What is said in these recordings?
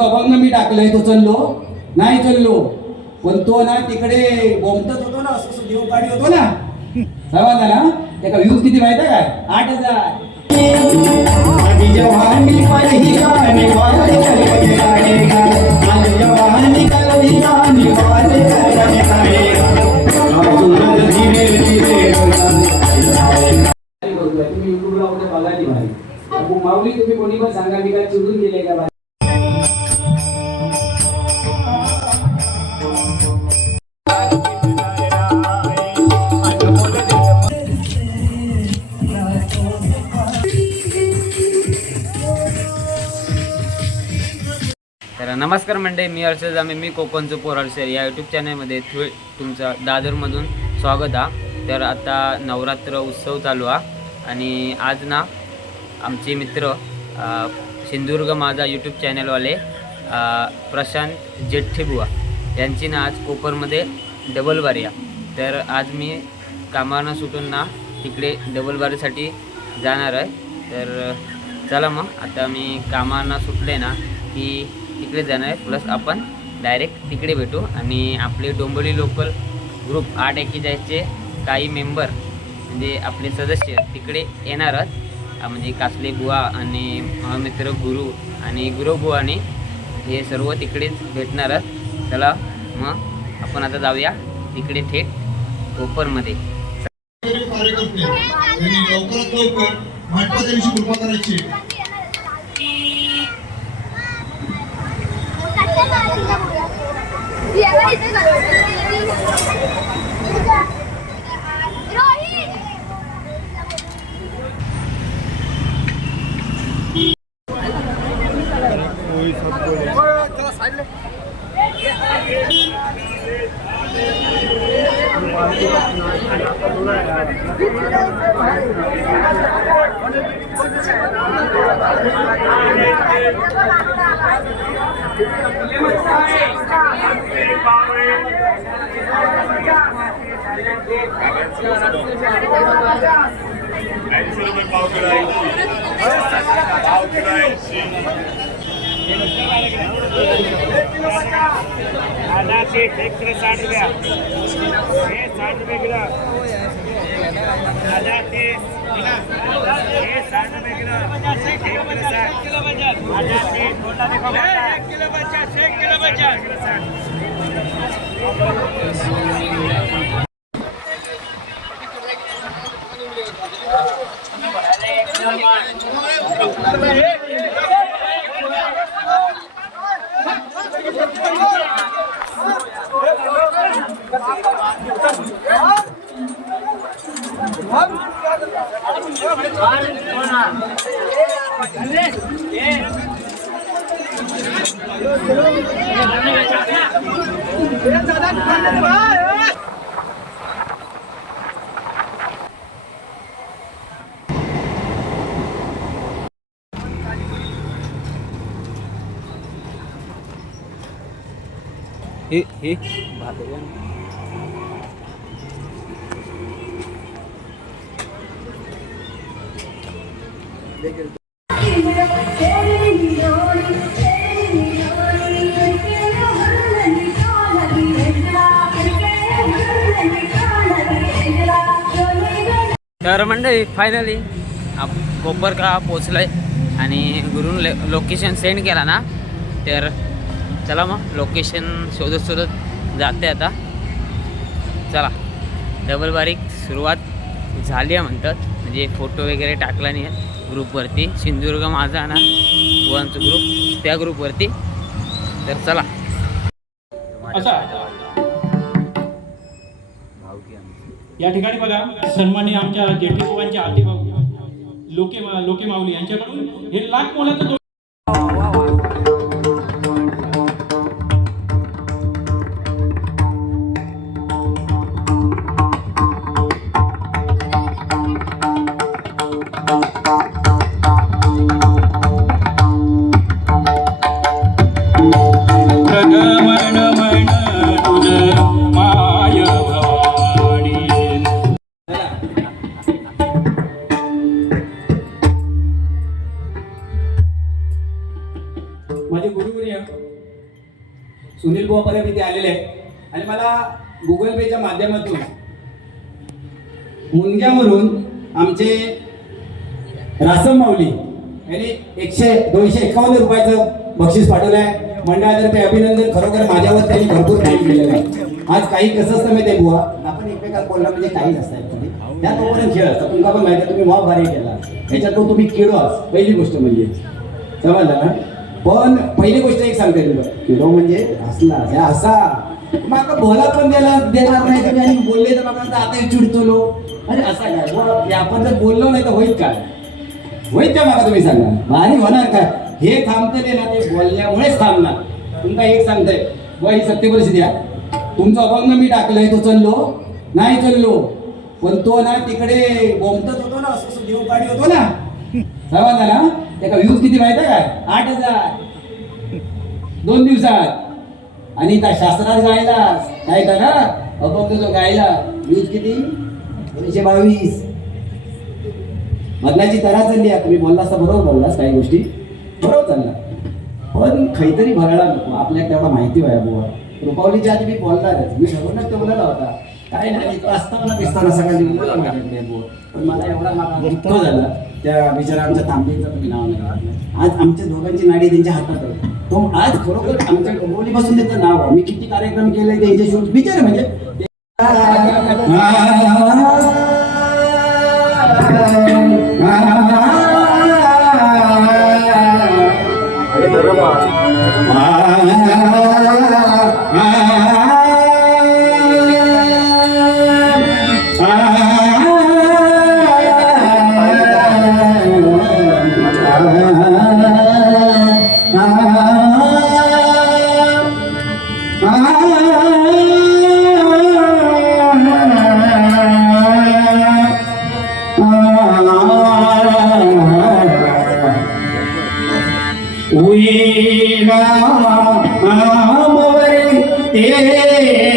अभंग मी टाकलंय तो चललो. नाही चललो. पण तो ना तिकडे बोमतच होतो ना असं देव काढी होतो ना. सर्वांना ना त्याचा व्ह्यूज किती माहिती आहे काय? आठ हजार. आधी धीरे धीरे युट्यूबला बघायची माऊली तुम्ही कोणी पण सांगा मी काय चिडून गेले का नमस्कार मंडळी मी हर्षद जामे मी कोकणचं पोराळशेर या यूट्यूब चॅनलमध्ये थु तुमचं दादरमधून स्वागत हा. तर आता नवरात्र उत्सव चालू हा. आणि आज ना आमचे मित्र सिंधुदुर्ग माझा यूट्यूब चॅनलवाले प्रशांत जेठ्ठेबुवा. यांची ना आज कोपरमध्ये डबल बारी आहे तर आज मी कामानं सुटून ना तिकडे डबल बारीसाठी जाणार आहे. तर चला मग. आता मी कामांना सुटले ना की तिकडे जाणार आहे. प्लस आपण डायरेक्ट तिकडे भेटू. आणि आपले डोंबोली लोकल ग्रुप आठ एकेचाळीसचे काही मेंबर म्हणजे आपले सदस्य तिकडे येणारच म्हणजे कासले बुवा आणि अं, मित्र गुरु आणि गुरुबुवाने हे सर्व तिकडेच भेटणारच चला मग आपण आता जाऊया तिकडे थेट कोपरमध्ये. लवकरात लवकर. महात्मा त्यांची Aí você não vai pau por aí, pau por aí, आधा पीठ एक किलो साठ रुपया हे साठ रुपये किलो आधा तीस हे साठ. रुपये किलो एक किलो साठ आधा पीठ छोटा देखो एक किलो पचास एक किलो पचास हे साठ हे हे तर मंडळी फायनली आप कोपर का आहे आणि गुरुन लोकेशन सेंड केला ना तर चला मग लोकेशन शोधत शोधत जाते आता. चला डबल बारीक सुरुवात झाली आहे म्हणतात. म्हणजे फोटो वगैरे टाकला नाही आहे ग्रुपवरती सिंधुदुर्ग माझा ना बुवांचा ग्रुप त्या ग्रुपवरती तर चला. या ठिकाणी बघा सन्मान्य आमच्या जेठेबाबांचे आते भाऊ लोके लोके माऊली यांच्याकडून हे लाख मोलाचं माझे गुरुवर्य सुनील बुवापर्यंत इथे आलेले आहे आणि मला गुगल पेच्या माध्यमातून मुंग्यावरून आमचे रासम माऊली यांनी एकशे दोनशे एकावन्न रुपयाचं बक्षीस पाठवलं आहे मंडळातर्फे अभिनंदन खरोखर माझ्यावर त्यांनी भरपूर टाईम केलेलं आहे. आज काही कसं असतं माहिती आहे बुवा? आपण एकमेकात बोलला म्हणजे काही नसतं त्या तोपर्यंत खेळ असतात. तुमका पण माहिती आहे तुम्ही मॉब भारी केला त्याच्यात तो तुम्ही किडो आहात. पहिली गोष्ट म्हणजे. समजलं ना पण पहिली गोष्ट एक सांगते तुला. किडो म्हणजे हसला. हे हसा. माका बोला पण द्यायला देणार नाही तुम्ही आणि बोलले तर माका आता चिडतो लो. अरे असा काय? बुवा, आपण जर बोललो नाही तर होईल काय? होईल त्या मला तुम्ही सांगा? भारी होणार काय हे थांबतले ना ते बोलल्यामुळेच थांबणार. तुमका एक सांगताय बुवा ही सत्य परिस्थिती आहे. तुमचा अभंग मी टाकलाय तो चललो. नाही चललो. पण तो ना तिकडे बोमतच होतो ना असं देव गाडी होतो ना. समजला ना त्याचा व्ह्यूज किती माहिती आहे काय? आठ हजार. दोन दिवसात. आणि त्या शास्त्रात गायला. काय का ना? अभंग जो गायला. व्ह्यूज किती? दोनशे बावीस. बदलाची तरा चालली आहे. तुम्ही बोललास तर बरोबर बोललास काही गोष्टी. बरोबर चालला. पण काहीतरी भरायला नको. आपल्याला तेवढा माहिती व्हाय बुवा. रुपावलीच्या आधी मी बोलणारच. मी ठरवूनच ठेवलेला होता. काय नाही तो असताना दिसताना सगळ्यांनी पण मला एवढा झाला. त्या बिचारा आमच्या तांबेचं तुम्ही नाव नाही आज आमच्या दोघांची नाडी त्यांच्या हातात आहे. तो आज खरोखर आमच्या डोंबिवलीपासून त्याचं नाव आहे. मी किती कार्यक्रम केले त्यांचे शूट बिचार म्हणजे कैसे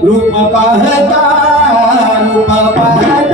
रूप रूप पाहता रूप पाहता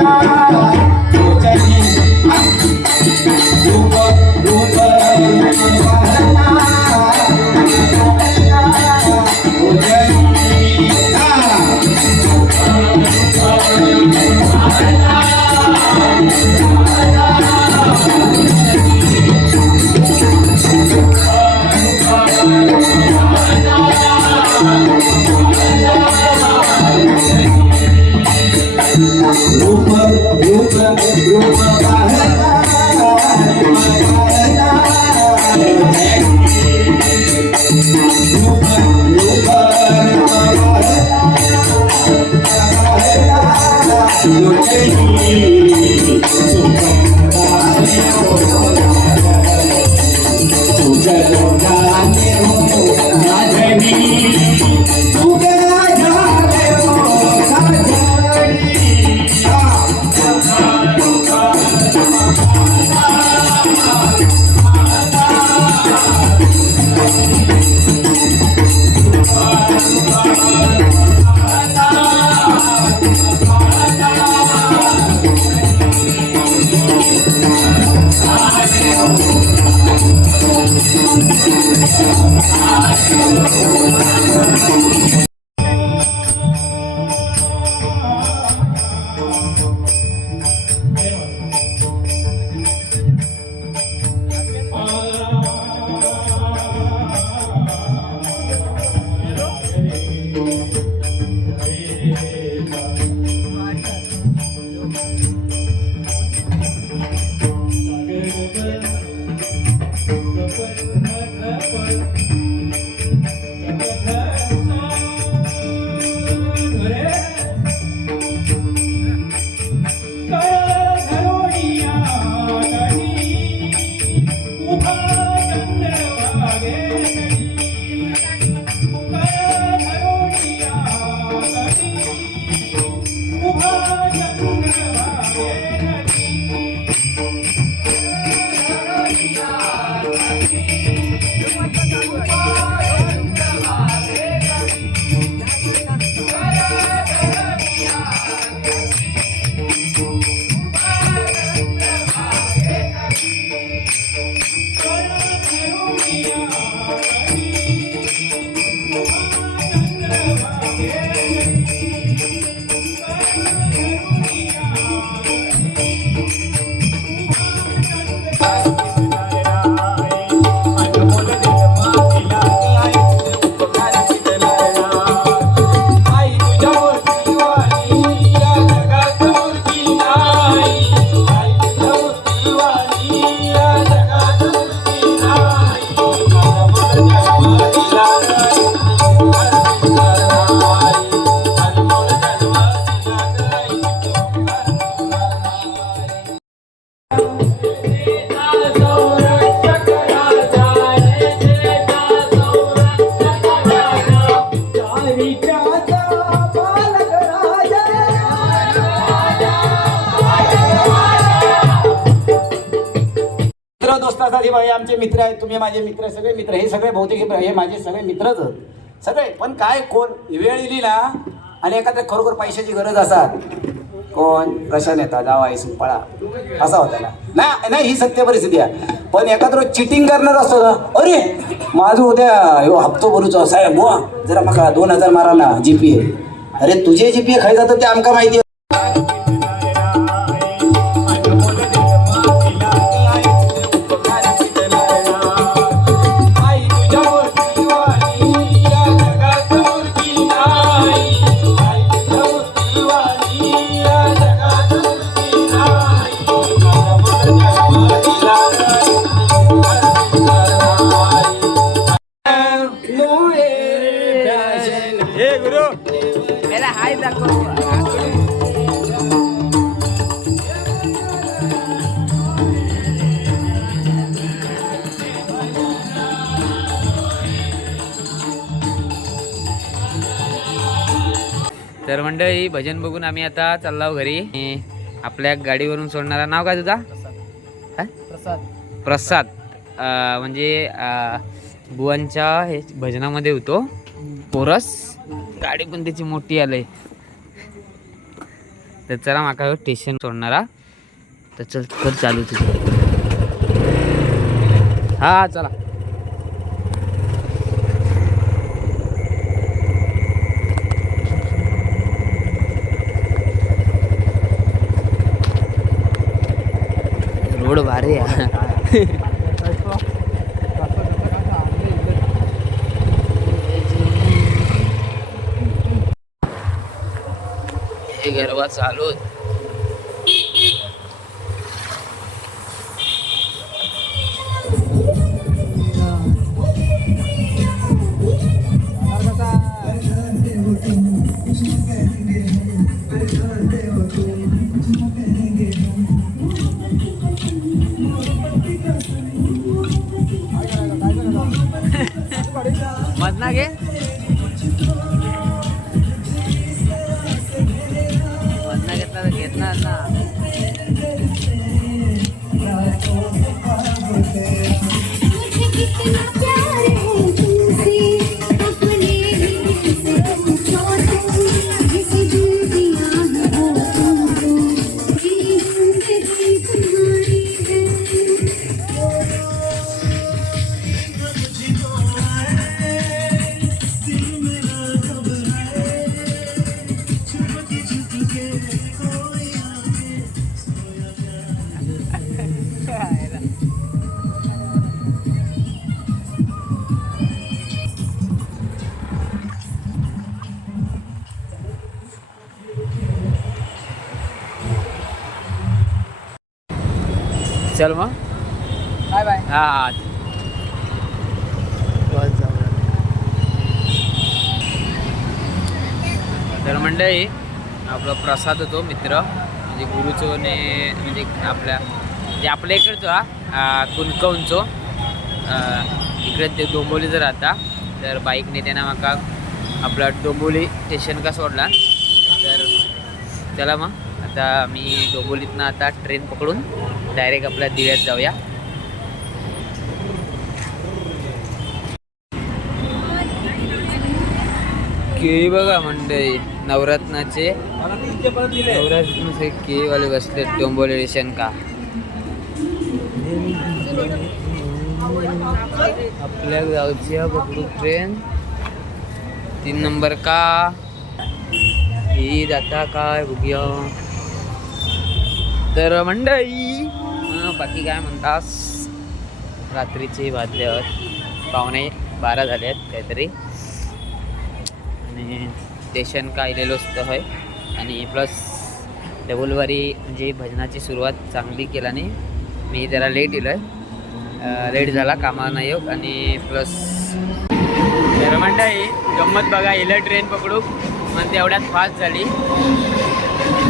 आमचे मित्र आहेत तुम्ही माझे मित्र सगळे मित्र हे सगळे बहुतेक हे- हे माझे सगळे मित्रच सगळे पण काय कोण? वेळ इली ना आणि एखाद्या खरोखर पैशाची गरज असतात कोण? कशा येतात जावा इसून पळा. असा होता ना. नाही नाही ही सत्य परिस्थिती आहे. पण एखादं चिटिंग करणार असतो ना अरे माझं उद्या ह्यो हप्तो भरूचो साहेब बुवा जरा मका दोन हजार मारा ना जीपीए अरे तुझे जीपीए खाय जातं ते आमका माहिती तर मंडळी भजन बघून आम्ही आता चाललो घरी. आपल्या गाडीवरून सोडणारा नाव काय तुझा? प्रसाद. अं, म्हणजे बुवांच्या हे भजनामध्ये होतो. पोरस. गाडी पण त्याची मोठी आलंय. तर चला माका स्टेशन सोडणारा. तर चल कर चालू तुझं. हा चला. रोड भारी आहे. हे गरबा चालू तर मंडळी आपला प्रसाद होतो मित्र. म्हणजे गुरुचो ने म्हणजे आपल्या म्हणजे आपल्या इकडचो हा. कुणकवंचो. इकडे ते डोंबोलीचं राहता. तर बाईकने त्यांना माका आपला डोंबोली स्टेशन का सोडला. तर चला मग. आता मी डोंबोलीतनं आता ट्रेन पकडून डायरेक्ट आपल्या दिव्यात जाऊया. केळी बघा मंडळी नवरत्नाचे. नवरत्नाचे केळीवाले बसले डोंबोली स्टेशन का? आपल्या गावची बघू ट्रेन तीन नंबर का? ही जाता काय बघूया. तर मंडई बाकी काय म्हणतास? रात्रीचे वाजल्यावर पाहुणे बारा झाले आहेत काहीतरी. आणि स्टेशन का असतं होय. आणि प्लस डबलवारी म्हणजे भजनाची सुरुवात चांगली केल्याने मी जरा लेट येलो आहे लेट झाला कामा नाही योग आणि प्लस तर आहे गंमत बघा येलं ट्रेन पकडू मग तेवढ्यात फास्ट झाली.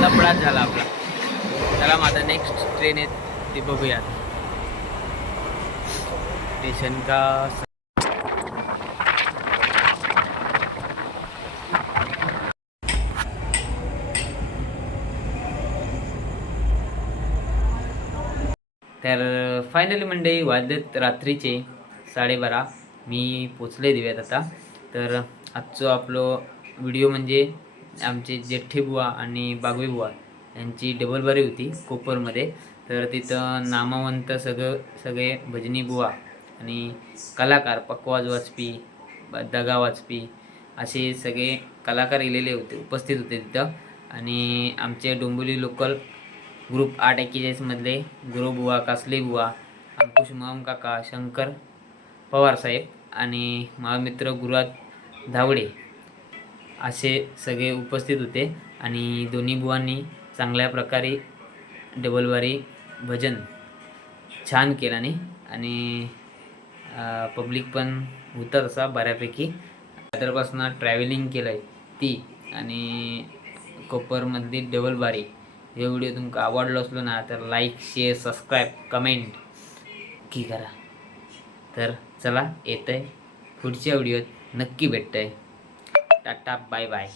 लपडाच झाला आपला. चला माझा नेक्स्ट ट्रेन आहे ती बघूयात. स्टेशन का तर फायनली मंडळी वाजलेत रात्रीचे साडेबारा. मी पोचले दिव्यात आता. तर आजचो आपलो व्हिडिओ म्हणजे आमचे जेठ्ठे बुवा आणि बागवे बुवा यांची डबलबारी होती कोपरमध्ये. तर तिथं नामवंत सगळं सगळे भजनी बुवा आणि कलाकार पकवाज वाजपी दगा वाजपी असे सगळे कलाकार गेलेले होते उपस्थित होते तिथं. आणि आमचे डोंबिवली लोकल ग्रुप आठ एक्केचाळीसमधले गुरुबुवा कासले बुवा अंकुश माम काका शंकर पवार साहेब आणि माझा मित्र गुरुराज धावडे असे सगळे उपस्थित होते आणि दोन्ही बुवांनी चांगल्या प्रकारे डबलवारी भजन छान केल्याने आणि पब्लिक पण होता तसा बऱ्यापैकी. त्यापासून ट्रॅव्हलिंग केलं आहे ती आणि कोपरमधली डबलबारी हे व्हिडिओ तुमका आवडलो असलो ना तर लाईक शेअर सबस्क्राईब कमेंट की करा. तर चला येतं आहे पुढच्या व्हिडिओत. नक्की भेटतं आहे टाटा बाय बाय